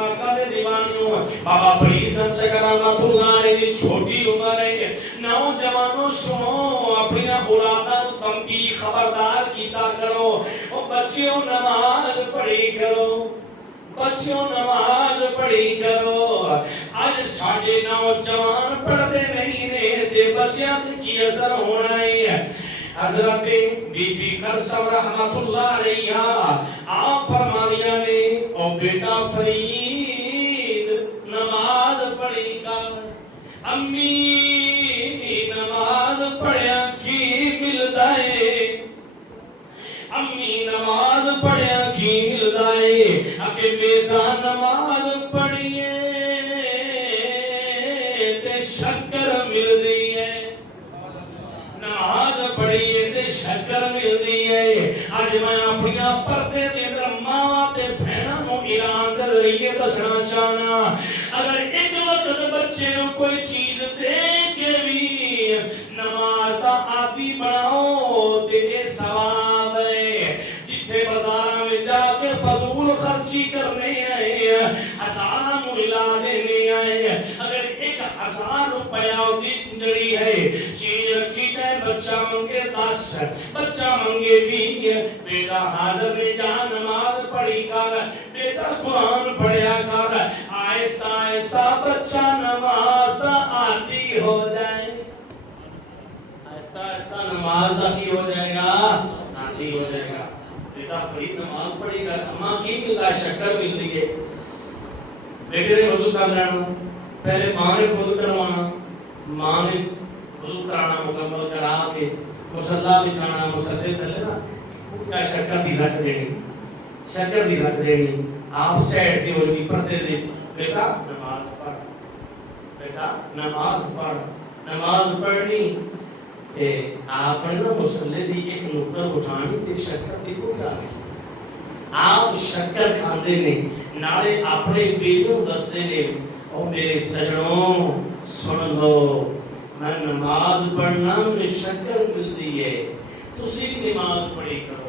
آقا دے دیوانیوں بابا فرید شکر رحمت اللہ علیہ چھوٹی عمر ہے نوجوانوں سنو اپنی اولاداں تنبیہ خبردار کیتا کرو بچیوں نماز پڑھی کرو بچیوں نماز پڑھی کرو آج ساڑھے نوجوان پڑھتے نہیں رہتے بچیاں کی اثر ہونا ہے حضرت بی بی کرسم رحمت اللہ علیہ آپ فرمانیاں نے او بیٹا فرید نماز پڑھی کر امی نماز پڑھیا کی ملتا ہے امی نماز پڑھیا کی ملتا ہے اکے بیٹا نماز پڑھیے تے شکر مل دی ہے نماز پڑھیے تے شکر مل دی ہے آج میں اپنی پردے دے در ماں تے بہنوں نو اعلان دے ذریعے دسنا چاہنا اگر ایک وقت بچے نو کوئی چیز دے کے بھی نماز دا عادی بناؤ تے ثواب ہے جتھے بازار میں جا کے فضول خرچی کرنے آئے ہزار ملا دینے آئے اگر 1000 روپیہ دی کنجری ہے چیز رکھی جائے بچہ منگے 10 بچہ منگے 20 بیٹا حاضر نے جا نماز پڑھی کر بیٹا قرآن پڑھیا کر آہستہ آہستہ بچہ نماز دا عادی ہو جائے آہستہ آہستہ نماز دا کی ہو جائے گا عادی ہو جائے گا بیٹا فرید نماز پڑھی کر اماں کی ملتا ہے شکر ملتی ہے بیٹے نے وضو کر لینا پہلے ماں نے خود کروانا ماں نے وضو کرانا مکمل کرا کے مصلا بچھانا مصلے تھلے نا کیا شکر دی رکھ دینی شکر دی رکھ دینی آپ سیٹ دی ہوئی پردے دے بیٹا نماز پڑھ بیٹا نماز پڑھ نماز پڑھنی تے آپ نے نا مصلے دی ایک نکر اٹھانی تے شکر دی کو جانے آپ شکر کھاندے نے نالے اپنے بیٹوں دستے نے او میرے سجنوں سن لو میں نماز پڑھنا میں شکر ملتی ہے تسی بھی نماز پڑھی کرو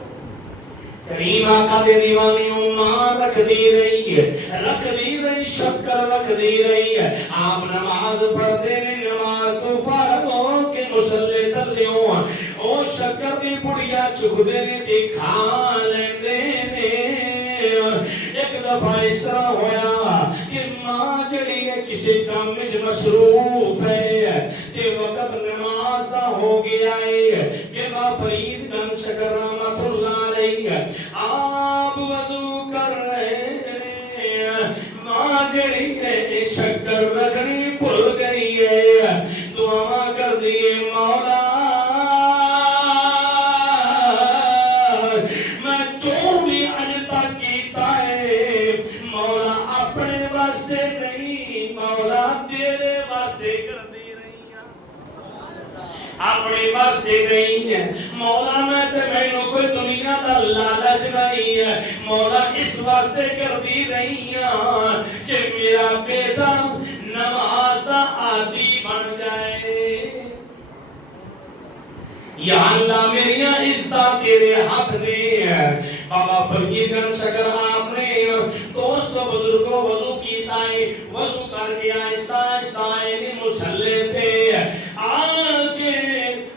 کریم آقا دے دیوانی ماں رکھ دی رہی شکر رکھ دی رہی آپ نماز پڑھتے نے نماز تو فارغ ہو کے مسلے تلے ہو او شکر دی پڑیا چک دے نے تے کھا لیندے نے ایک دفعہ اس طرح ہویا کہ ماں جڑی ہے کسی کام میں مصروف ہے تے وقت نماز دا ہو گیا ہے کہ ماں فرید گن شکر رحمت اللہ علیہ آپ وضو کر رہے ہیں ماں جڑی ہے شکر رکھنی بھول گئی ہے دعا کر دیے مولا اپنے واسطے نہیں ہے مولا میں تے مینوں کوئی دنیا دا لالچ نہیں ہے مولا اس واسطے کر دی رہی ہاں کہ میرا بیٹا نماز دا عادی بن جائے یا اللہ میریاں عزت تیرے ہاتھ میں ہے بابا فرید گن شکر آپ نے دوست و بزرگوں وضو کیتا ہے وضو کر کے آہستہ آہستہ مصلے تھے آگے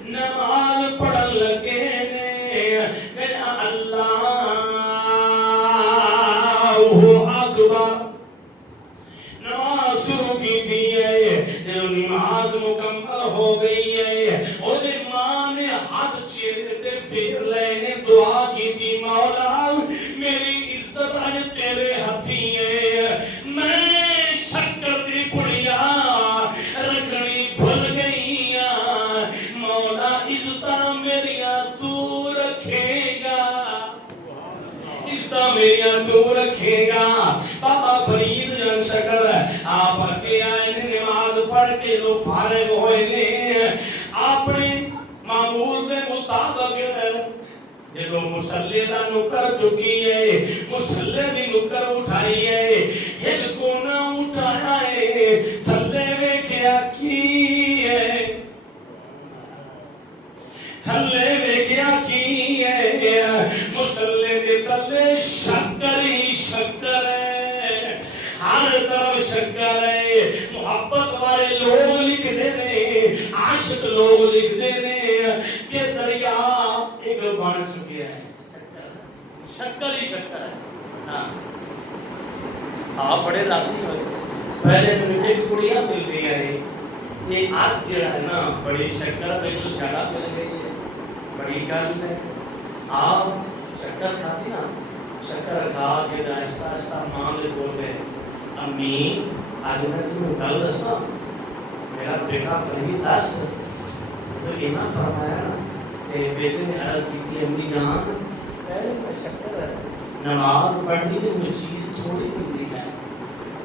نماز پڑھن لگے نے کہ اللہ اکبر نماز شروع کی تھی ہے نماز مکمل ہو گئی ہے اور ماں نے ہاتھ چہرے تے پھیر لینے دعا کی تھی مولا میری عزت آج تیرے ہاتھی ہے میں شکر دی پڑیا رکھنی بھول گئی مولا عزت میریاں تو رکھے گا عزت میریاں تو رکھے گا بابا فرید جن شکر آپ کے آئے نماز پڑھ کے لو فارغ ہوئے نے اپنے معمول کے مطابق جدو مسلے دا نکر چکی ہے مسلے دی نکر اٹھائی ہے ہل کو نہ اٹھایا ہے تھلے ویکھیا کی ہے تھلے ویکھیا کی ہے مسلے دے تلے شکر ہی شکر ہے ہر طرف شکر ہے محبت والے لوگ لکھتے ہیں عاشق لوگ لکھتے ہیں کہ دریا ایک بن چکیا ہے شکر ہی شکر ہے ہاں آپ بڑے راضی ہوئے پہلے میں ایک کڑیاں مل گئی ہے یہ آج جو ہے نا بڑی شکر بالکل زیادہ مل گئی ہے بڑی گل ہے آپ شکر کھاتے نا شکر کھا کے آہستہ آہستہ ماں دے بول گئے امی آج میں تمہیں گل دساں میرا بیٹا فرید دس تو یہ نہ فرمایا نا کہ بیٹے نے عرض کی تھی امی جان پہلے میں شکر ہے نماز پڑھنی تو مجھے چیز تھوڑی ملی ہے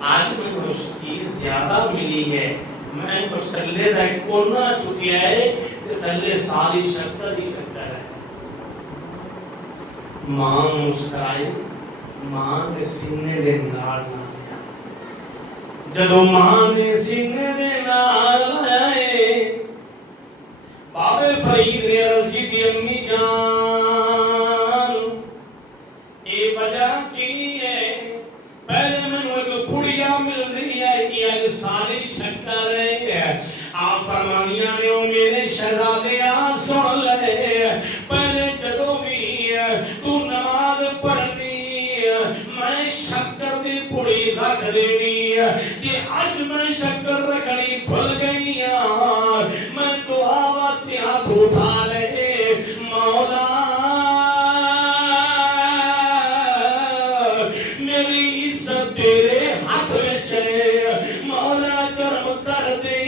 آج میں وہ چیز زیادہ ملی ہے میں مسلے دا کونا چکیا ہے کہ تھلے ساری شکر ہی شکر ہے ماں مسکرائی ماں نے سینے دے نال لایا جدو ماں نے سینے دے نال لائے بابے فرید نے عرض کی تھی امی جان اے وجہ کی ہے پہلے میں ایک کڑیا مل رہی ہے یہ ساری شکر ہے آپ فرمانیاں نے او میرے شہزادے سن لے پہلے جدو بھی تو نماز پڑھنی میں شکر دی پڑی رکھ دینی کہ اج میں شکر رکھنی بھول گئی میں دعا واسطے ہاتھ اٹھا لے مولا میری عزت تیرے ہاتھ وچ ہے مولا کرم کر دے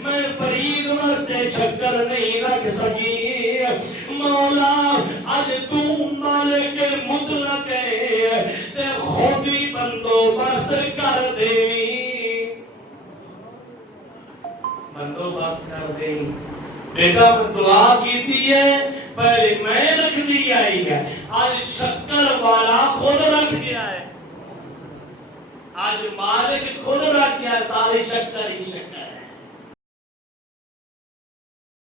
میں فرید واسطے شکر نہیں رکھ سکی مولا آج تو مالک مطلق ہے تے خود ہی بندوبست کر دے بندوبست کر دے بیٹا دعا کیتی ہے پہلے میں رکھ دیا ہے آج شکر والا خود رکھ دیا ہے آج مالک خود رکھ دیا ساری شکر ہی شکر